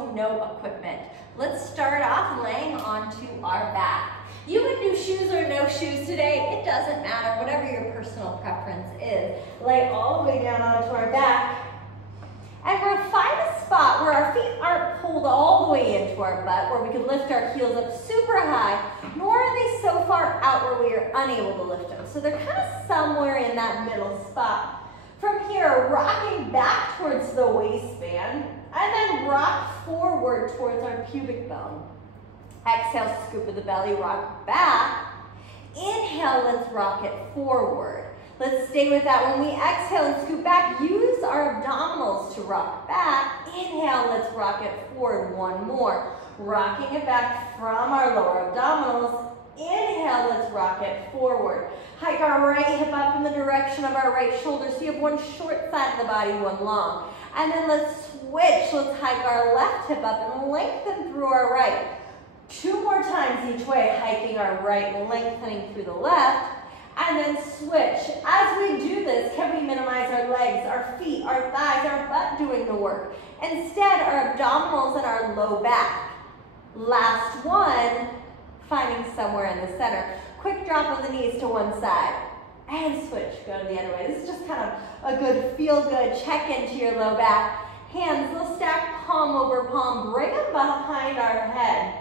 also no equipment. Let's start off laying onto our back. You would do shoes or no shoes today, it doesn't matter, whatever your personal preference is. Lay all the way down onto our back. And we'll find a spot where our feet aren't pulled all the way into our butt, where we can lift our heels up super high, nor are they so far out where we are unable to lift them. So they're kind of somewhere in that middle spot. From here, rocking back towards the waistband, and then rock forward towards our pubic bone. Exhale, scoop of the belly, rock back. Inhale, let's rock it forward. Let's stay with that. When we exhale and scoop back, use our abdominals to rock back. Inhale, let's rock it forward. One more. Rocking it back from our lower abdominals. Inhale, let's rock it forward. Hike our right hip up in the direction of our right shoulder. So you have one short side of the body, one long. And then let's switch. Let's hike our left hip up and lengthen through our right. 2 more times each way, hiking our right, lengthening through the left. And then switch. As we do this, can we minimize our legs, our feet, our thighs, our butt doing the work? Instead, our abdominals and our low back. Last one, finding somewhere in the center. Quick drop of the knees to one side. And switch, go to the other way. This is just kind of a good feel-good check into your low back. Hands, we'll stack palm over palm. Bring them behind our head.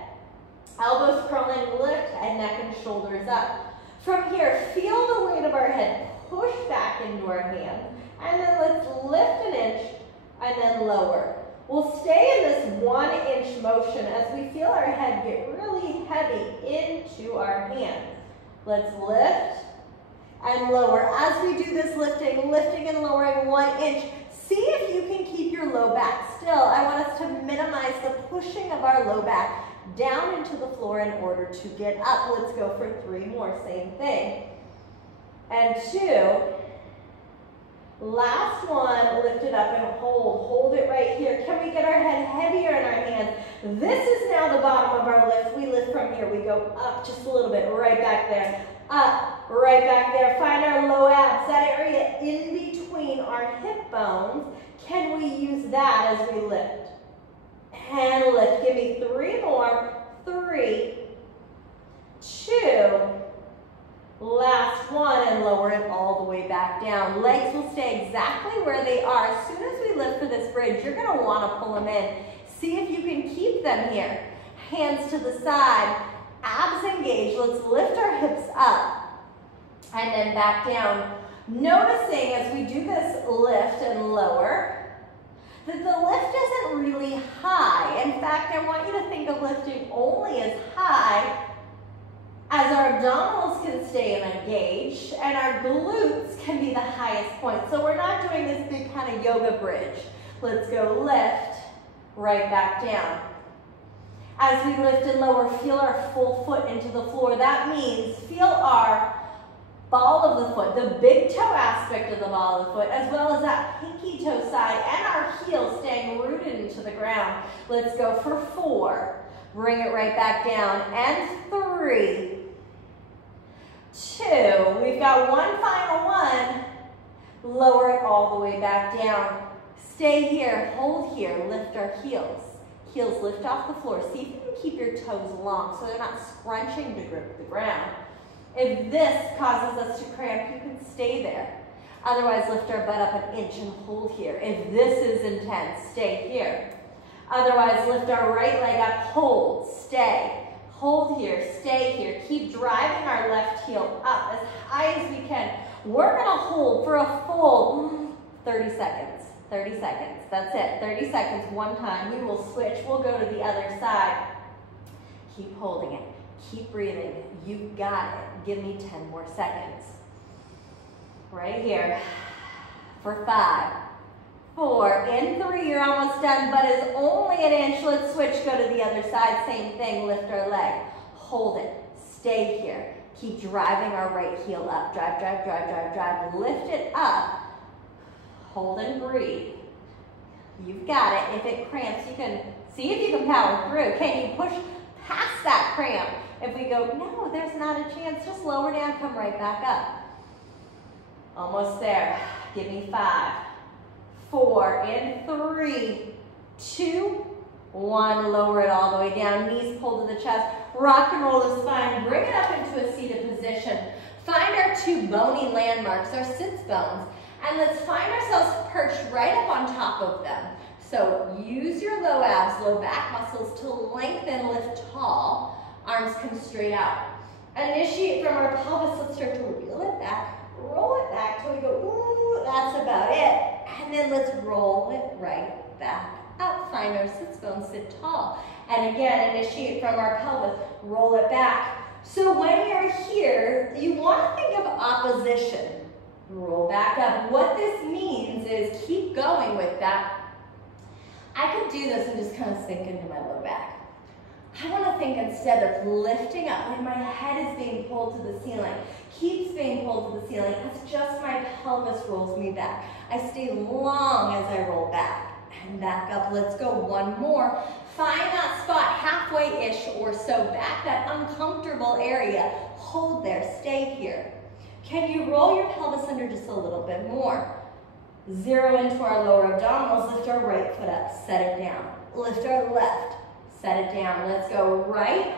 Elbows curling, lift, and neck and shoulders up. From here, feel the weight of our head push back into our hands, and then let's lift an inch and then lower. We'll stay in this 1 inch motion as we feel our head get really heavy into our hands. Let's lift and lower. As we do this lifting and lowering 1 inch, see if you can keep your low back still. I want us to minimize the pushing of our low back down into the floor in order to get up. Let's go for 3 more, same thing. And 2. Last one, lift it up and hold. Hold it right here. Can we get our head heavier in our hands? This is now the bottom of our lift. We lift from here. We go up just a little bit, right back there. Up, right back there. Find our low abs, that area in between our hip bones. Can we use that as we lift? And lift. Give me 3 more. 3, 2, last one, and lower it all the way back down. Legs will stay exactly where they are. As soon as we lift for this bridge, you're going to want to pull them in. See if you can keep them here. Hands to the side, abs engaged. Let's lift our hips up and then back down. Noticing as we do this lift and lower, that the lift isn't really high. In fact, I want you to think of lifting only as high as our abdominals can stay engaged and our glutes can be the highest point. So we're not doing this big kind of yoga bridge. Let's go lift, right back down. As we lift and lower, feel our full foot into the floor. That means feel our ball of the foot, the big toe aspect of the ball of the foot, as well as that pinky toe side and our heels staying rooted into the ground. Let's go for 4. Bring it right back down. And 3, 2. We've got one final one. Lower it all the way back down. Stay here, hold here, lift our heels. Heels lift off the floor. See if you can keep your toes long so they're not scrunching to grip the ground. If this causes us to cramp, you can stay there. Otherwise, lift our butt up an inch and hold here. If this is intense, stay here. Otherwise, lift our right leg up, hold, stay. Hold here, stay here. Keep driving our left heel up as high as we can. We're gonna hold for a full 30 seconds. 30 seconds, that's it. 30 seconds, one time. We will switch, we'll go to the other side. Keep holding it. Keep breathing. You got it. Give me 10 more seconds. Right here. For 5, 4, in 3, you're almost done, but it's only an inch. Let's switch, go to the other side. Same thing, lift our leg. Hold it. Stay here. Keep driving our right heel up. Drive, drive, drive, drive, drive. Lift it up. Hold and breathe. You've got it. If it cramps, you can see if you can power through. Can you push past that cramp? If we go, no, there's not a chance, just lower down, come right back up. Almost there. Give me 5, 4, in 3, 2, 1, lower it all the way down, knees pull to the chest, rock and roll the spine, bring it up into a seated position. Find our 2 bony landmarks, our sits bones, and let's find ourselves perched right up on top of them. So use your low abs, low back muscles to lengthen, lift tall. Arms come straight out. Initiate from our pelvis. Let's start to reel it back, roll it back till we go, ooh, that's about it. And then let's roll it right back up. Find our sits bones, sit tall. And again, initiate from our pelvis, roll it back. So when you're here, you want to think of opposition. Roll back up. What this means is keep going with that. I could do this and just kind of sink into my low back. I want to think instead of lifting up, like my head is being pulled to the ceiling, keeps being pulled to the ceiling. It's just my pelvis rolls me back. I stay long as I roll back and back up. Let's go 1 more. Find that spot halfway-ish or so back, that uncomfortable area. Hold there, stay here. Can you roll your pelvis under just a little bit more? 0 into our lower abdominals, lift our right foot up, set it down. Lift our left, set it down. Let's go right,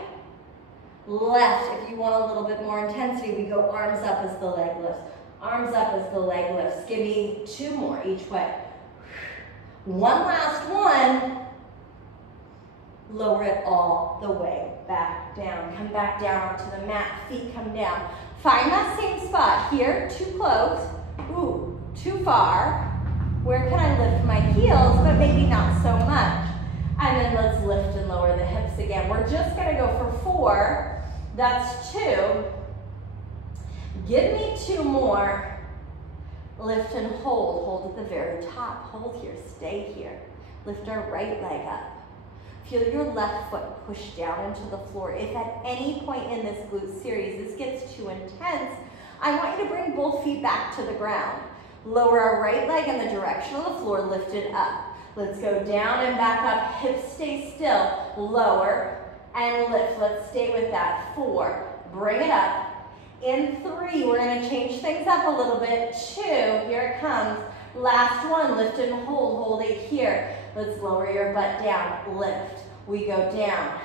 left. If you want a little bit more intensity, we go arms up as the leg lifts. Arms up as the leg lifts. Give me 2 more each way. 1 last one. Lower it all the way back down. Come back down onto the mat, feet come down. Find that same spot here, too close, ooh, too far. Where can I lift my heels, but maybe not so much? And then let's lift and lower the hips again. We're just gonna go for 4, that's 2. Give me 2 more. Lift and hold at the very top. Hold here, stay here. Lift our right leg up. Feel your left foot push down into the floor. If at any point in this glute series this gets too intense, I want you to bring both feet back to the ground. Lower our right leg in the direction of the floor, lift it up. Let's go down and back up, hips stay still, lower and lift. Let's stay with that. 4, bring it up. In 3, we're gonna change things up a little bit. 2, here it comes. Last one, lift and hold it here. Let's lower your butt down, lift. We go down,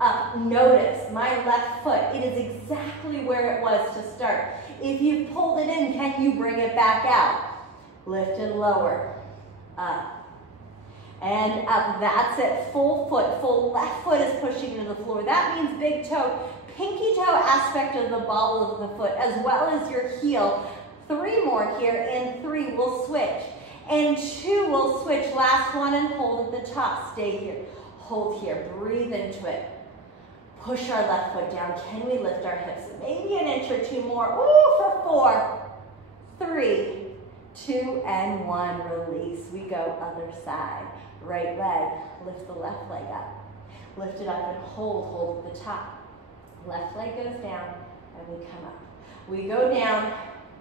up. Notice my left foot, it is exactly where it was to start. If you pulled it in, can you bring it back out? Lift and lower, up and up. That's it, full foot, full left foot is pushing into the floor. That means big toe, pinky toe aspect of the ball of the foot, as well as your heel. 3 more here, in 3, we'll switch. And 2, we'll switch. Last one and hold at the top. Stay here. Hold here. Breathe into it. Push our left foot down. Can we lift our hips? Maybe an inch or 2 more. Ooh, for 4, 3, 2, and 1. Release. We go other side. Right leg. Lift the left leg up. Lift it up and hold at the top. Left leg goes down and we come up. We go down.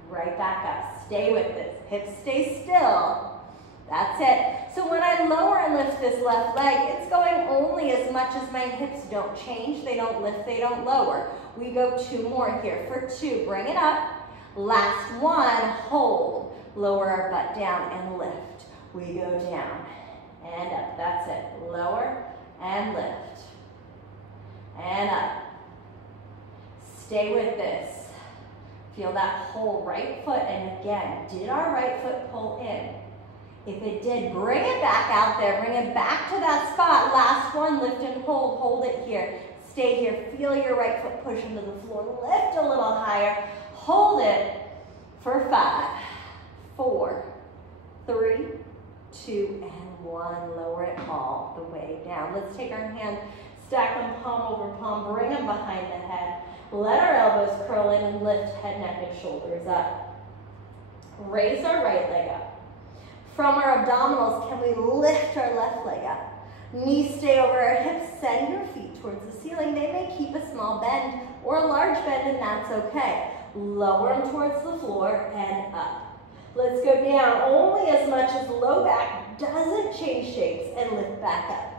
Right back up. Stay with this. Hips stay still. That's it. So when I lower and lift this left leg, it's going only as much as my hips don't change. They don't lift, they don't lower. We go 2 more here. For 2, bring it up. Last one, hold. Lower our butt down and lift. We go down and up. That's it. Lower and lift. And up. Stay with this. Feel that whole right foot, and again, did our right foot pull in? If it did, bring it back out there, bring it back to that spot. Last one, lift and hold it here. Stay here, feel your right foot push into the floor, lift a little higher, hold it for 5, 4, 3, 2, and 1. Lower it all the way down. Let's take our hand, stack them palm over palm, bring them behind the head. Let our elbows curl in and lift head, neck, and shoulders up. Raise our right leg up. From our abdominals, can we lift our left leg up? Knees stay over our hips, send your feet towards the ceiling. They may keep a small bend or a large bend, and that's okay. Lower them towards the floor and up. Let's go down only as much as the low back doesn't change shapes, and lift back up.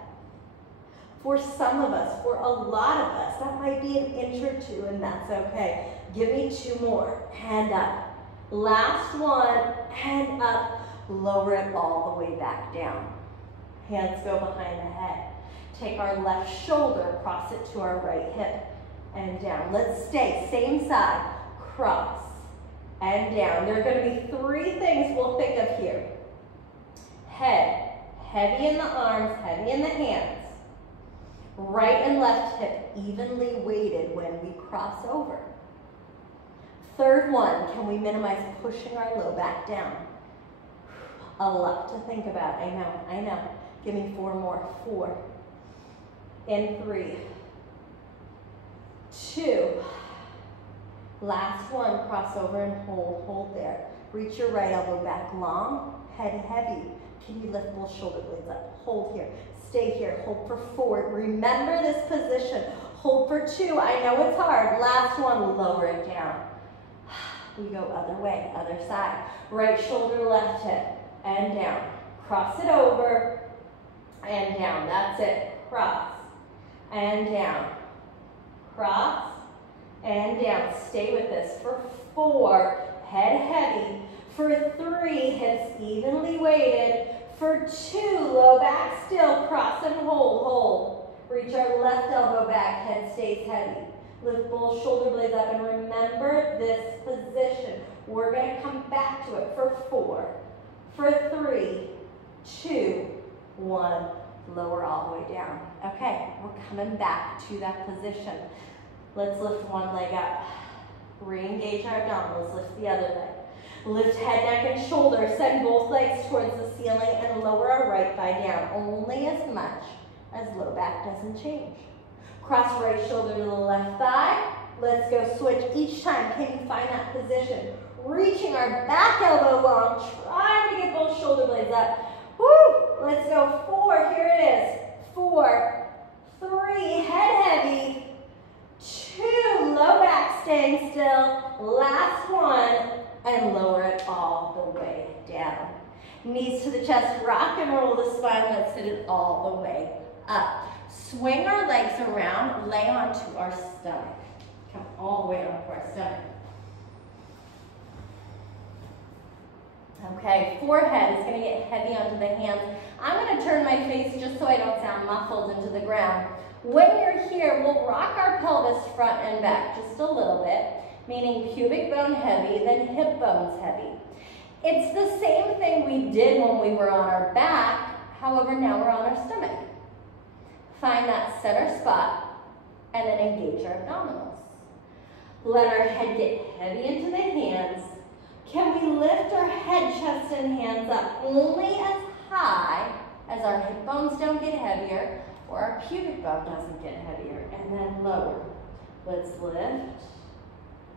For some of us, for a lot of us, that might be an inch or 2, and that's okay. Give me 2 more. Hand up. Last one, and up. Lower it all the way back down. Hands go behind the head. Take our left shoulder, cross it to our right hip, and down. Let's stay, same side, cross, and down. There are going to be 3 things we'll think of here. Head, heavy in the arms, heavy in the hands. Right and left hip evenly weighted when we cross over. Third one, can we minimize pushing our low back down? A lot to think about, I know. Give me 4 more. 4, and 3, 2. Last one, cross over and hold there. Reach your right elbow back long, head heavy. Can you lift both shoulder blades up? Hold here, stay here, hold for 4. Remember this position. Hold for 2, I know it's hard. Last one, lower it down. We go other way, other side. Right shoulder, left hip, and down. Cross it over, and down. That's it. Cross, and down. Cross, and down. Stay with this for 4, head heavy. For 3, hips evenly weighted. For 2, low back still. Cross and hold. Reach our left elbow back, head stays heavy. Lift both shoulder blades up and remember this position. We're going to come back to it for 4, for 3, 2, 1. Lower all the way down. Okay, we're coming back to that position. Let's lift one leg up. Re-engage our abdominals. Lift the other leg. Lift head, neck, and shoulders. Send both legs towards the ceiling and lower our right thigh down. Only as much as low back doesn't change. Cross right shoulder to the left thigh. Let's go switch each time. Can you find that position? Reaching our back elbow long, trying to get both shoulder blades up. Woo! Let's go 4. Here it is. 4, 3, head heavy. 2, low back staying still. Last one, and lower it all the way down. Knees to the chest, rock and roll the spine. Let's hit it all the way up. Swing our legs around, lay onto our stomach. Come all the way onto our stomach. Okay, forehead is going to get heavy onto the hands. I'm going to turn my face just so I don't sound muffled into the ground. When you're here, we'll rock our pelvis front and back just a little bit, meaning pubic bone heavy, then hip bones heavy. It's the same thing we did when we were on our back, however, now we're on our stomach. Find that center spot and then engage our abdominals. Let our head get heavy into the hands. Can we lift our head, chest, and hands up only as high as our hip bones don't get heavier or our pubic bone doesn't get heavier, and then lower. Let's lift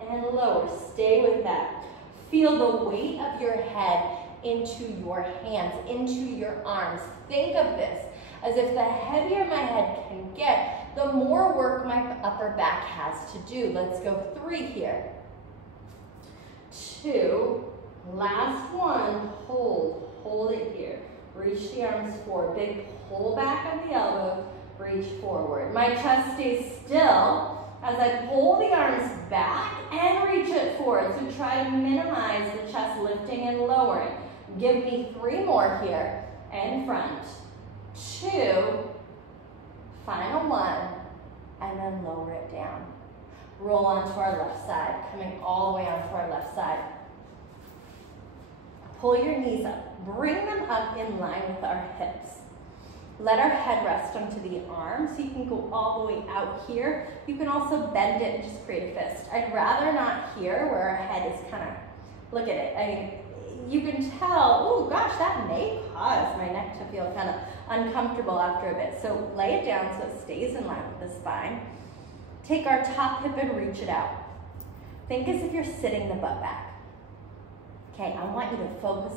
and lower. Stay with that. Feel the weight of your head into your hands, into your arms. Think of this as if the heavier my head can get, the more work my upper back has to do. Let's go 3 here. 2, last one, hold it here. Reach the arms forward, big pull back of the elbows, reach forward. My chest stays still as I pull the arms back and reach it forward. So try to minimize the chest lifting and lowering. Give me 3 more here, and front. 2, final one, and then lower it down. Roll onto our left side, coming all the way onto our left side. Pull your knees up, bring them up in line with our hips. Let our head rest onto the arms, so you can go all the way out here. You can also bend it and just create a fist. I'd rather not here where our head is kind of, look at it. I mean, you can tell, oh gosh, that may cause my neck to feel kind of uncomfortable after a bit. So lay it down so it stays in line with the spine. Take our top hip and reach it out. Think as if you're sitting the butt back. Okay, I want you to focus,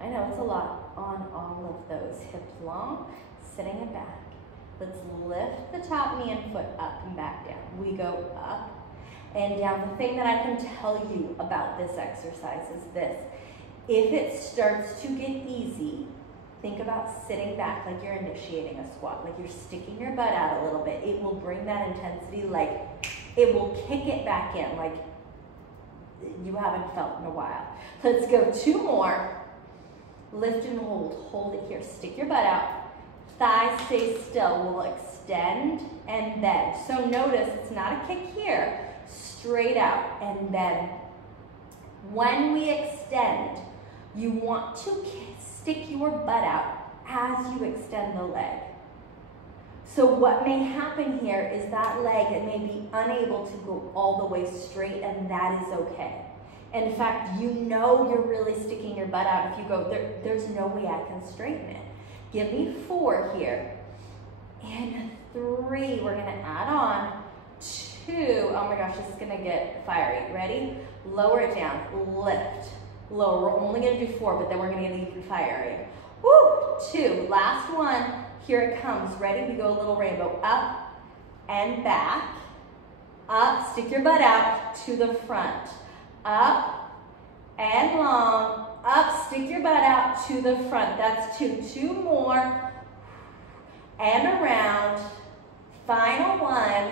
I know it's a lot, on all of those. Hips long, sitting it back. Let's lift the top knee and foot up and back down. We go up and down. The thing that I can tell you about this exercise is this. If it starts to get easy, think about sitting back like you're initiating a squat, like you're sticking your butt out a little bit. It will bring that intensity, like it will kick it back in like you haven't felt in a while. Let's go 2 more. Lift and hold. Hold it here. Stick your butt out. Thighs stay still. We'll extend and bend. So notice it's not a kick here. Straight out and bend. When we extend, you want to stick your butt out as you extend the leg. So what may happen here is that leg may be unable to go all the way straight, and that is okay. In fact, you know you're really sticking your butt out if you go, there's no way I can straighten it. Give me 4 here. And 3, we're gonna add on 2. Oh my gosh, this is gonna get fiery. Ready? Lower it down, lift, lower. We're only gonna do 4, but then we're gonna get even fiery. Woo, 2, last one. Here it comes. Ready? We go a little rainbow. Up and back. Up, stick your butt out to the front. Up and long. Up, stick your butt out to the front. That's 2. 2 more. And around. Final 1.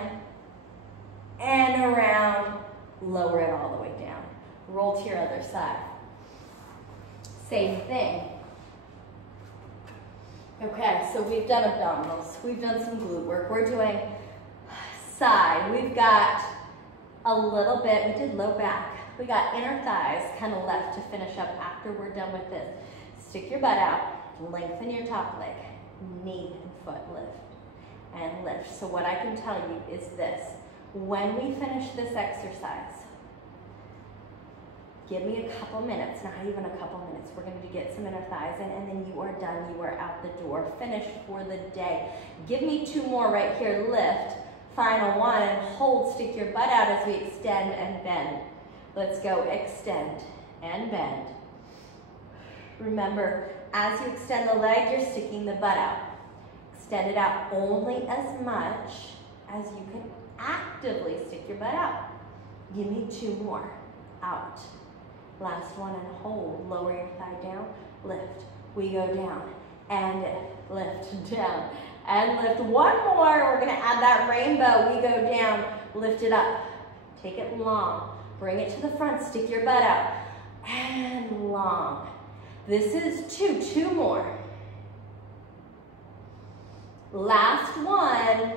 And around. Lower it all the way down. Roll to your other side. Same thing. Okay, so we've done abdominals, we've done some glute work, we're doing side, we've got a little bit, we did low back, we got inner thighs kind of left to finish up after we're done with this. Stick your butt out, lengthen your top leg, knee and foot lift, and lift. So what I can tell you is this, when we finish this exercise, give me a couple minutes, not even a couple minutes. We're going to get some inner thighs in, and then you are done. You are out the door, finished for the day. Give me 2 more right here. Lift, final 1, and hold. Stick your butt out as we extend and bend. Let's go. Extend and bend. Remember, as you extend the leg, you're sticking the butt out. Extend it out only as much as you can actively stick your butt out. Give me 2 more. Out. Last one, and hold. Lower your thigh down, lift. We go down, and lift, down, and lift. 1 more, we're gonna add that rainbow. We go down, lift it up. Take it long, bring it to the front, stick your butt out, and long. This is 2, 2 more. Last one,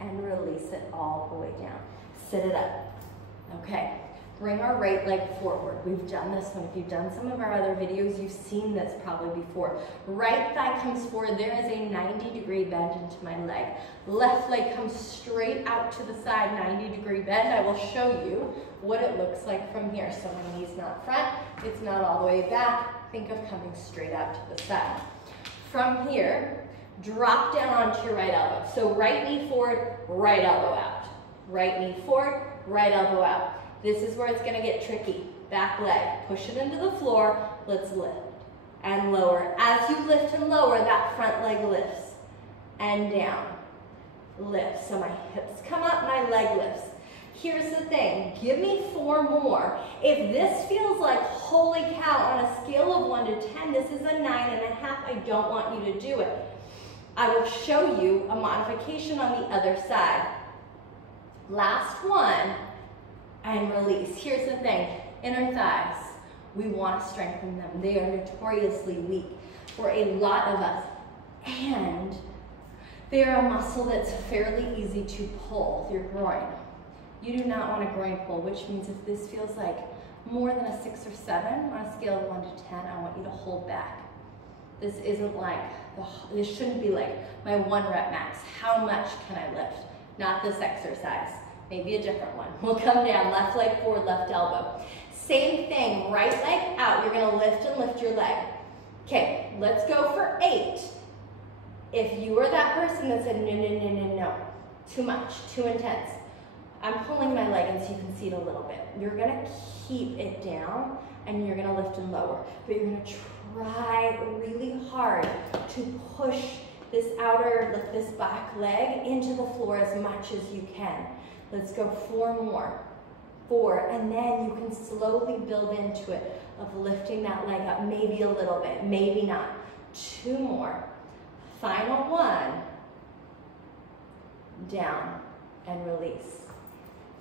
and release it all the way down. Sit it up. Okay, bring our right leg forward. We've done this one. If you've done some of our other videos, you've seen this probably before. Right thigh comes forward. There is a 90-degree bend into my leg. Left leg comes straight out to the side, 90-degree bend. I will show you what it looks like from here. So my knee's not front, it's not all the way back. Think of coming straight out to the side. From here, drop down onto your right elbow. So right knee forward, right elbow out. Right knee forward, right elbow out. This is where it's gonna get tricky. Back leg, push it into the floor. Let's lift and lower. As you lift and lower, that front leg lifts and down. Lift, so my hips come up, my leg lifts. Here's the thing, give me 4 more. If this feels like, holy cow, on a scale of 1 to 10, this is a 9.5, I don't want you to do it. I will show you a modification on the other side. Last one, and release. Here's the thing, inner thighs, we want to strengthen them. They are notoriously weak for a lot of us, and they are a muscle that's fairly easy to pull, your groin. You do not want a groin pull, which means if this feels like more than a 6 or 7 on a scale of 1 to 10, I want you to hold back. This isn't like, this shouldn't be like my 1 rep max. How much can I lift? Not this exercise, maybe a different one. We'll come down, left leg forward, left elbow. Same thing, right leg out. You're gonna lift and lift your leg. Okay, let's go for 8. If you are that person that said, no, no, no, no, no, too much, too intense, I'm pulling my leg in so you can see it a little bit. You're gonna keep it down and you're gonna lift and lower, but you're gonna try really hard to push this outer, this back leg into the floor as much as you can. Let's go 4 more. 4, and then you can slowly build into it of lifting that leg up, maybe a little bit, maybe not. 2 more. Final 1. Down and release.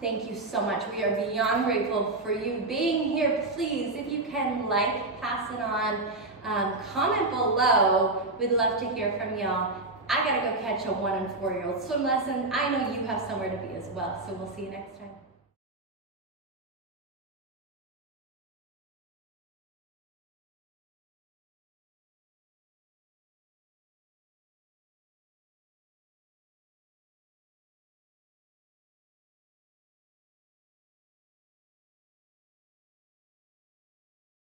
Thank you so much. We are beyond grateful for you being here. Please, if you can, can like, pass it on, comment below. We'd love to hear from y'all. I gotta go catch a 1- and 4-year-old swim lesson. I know you have somewhere to be as well, so we'll see you next time.